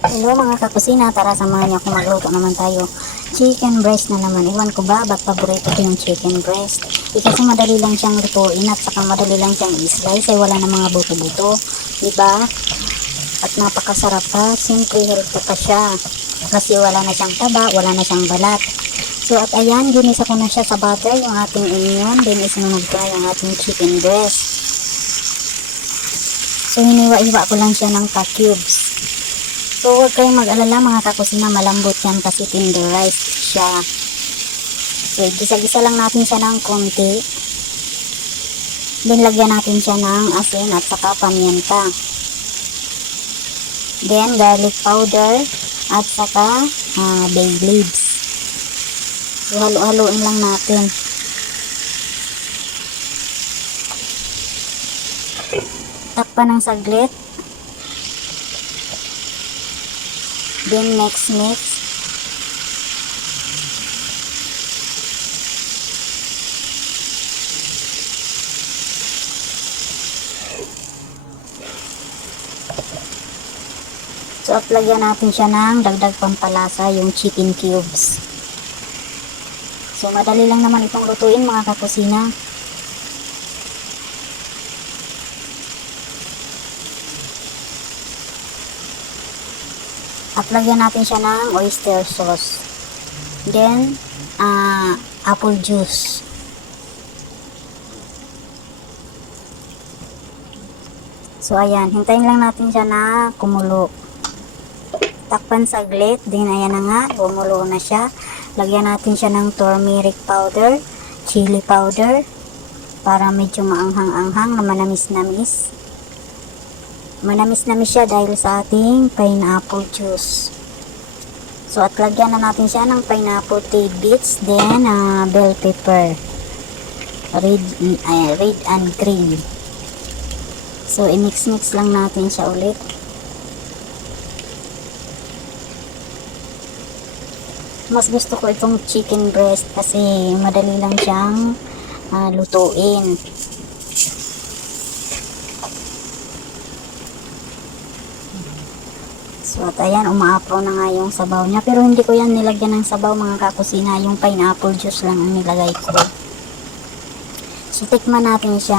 Hello mga kakusina, tara samahan niyo ako magluto naman tayo. Chicken breast na naman. Iwan ko ba, ba't paborito ko yung chicken breast? Kasi madali lang siyang lutuin at saka madali lang siyang i-slice. Ay wala na mga buto-buto. Diba? At napakasarap pa. Simple healthy pa siya. Kasi wala na siyang taba, wala na siyang balat. So at ayan, ginisa ko na siya sa butter yung ating onion. Then isunod ko yung ating chicken breast. So hiniwa-hiwa ko lang siya ng ka-cubes. So, huwag kayong mag-alala mga kakusina, malambot yan kasi tenderized siya. So, gisa-gisa lang natin siya ng konti. Then, lagyan natin siya ng asin at saka pamienta. Then, garlic powder at saka bay leaves. So, halo-haloin lang natin. Takpan ng saglit. Then mix. So at lagyan natin siya ng dagdag pampalasa, yung chicken cubes. So madali lang naman itong lutuin mga kakusina. At lagyan natin siya ng oyster sauce. Then, apple juice. So, ayan. Hintayin lang natin siya na kumulo. Takpan saglit. Then, ayan na nga. Kumulo na siya. Lagyan natin siya ng turmeric powder, chili powder, para medyo maanghang-anghang na manamis-namis. Manamis-namis siya dahil sa ating pineapple juice. So at lagyan na natin siya ng pineapple tidbits, then bell pepper, red and green. So i-mix lang natin siya ulit. Mas gusto ko itong chicken breast kasi madali lang siyang lutuin. So at ayan, umaapaw na nga yung sabaw niya. Pero hindi ko yan nilagyan ng sabaw mga kakusina. Yung pineapple juice lang ang nilagay ko. So tikman natin siya.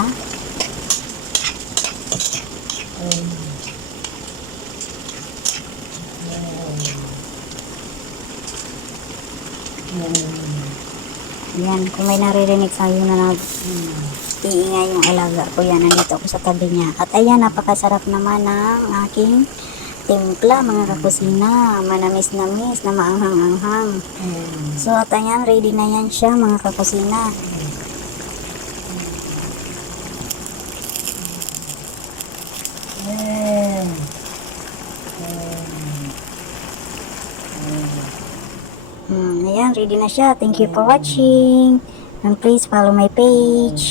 Yan, kung may naririnig sa'yo na iingay yung alaga ko, yan, nandito ako sa tabi niya. At ayan, napakasarap naman ng aking timpla mga kakusina, manamis-namis na maanghang-anghang. So at ayan, ready na yan siya mga kakusina. Ayan, ready na siya. Thank you for watching and please follow my page.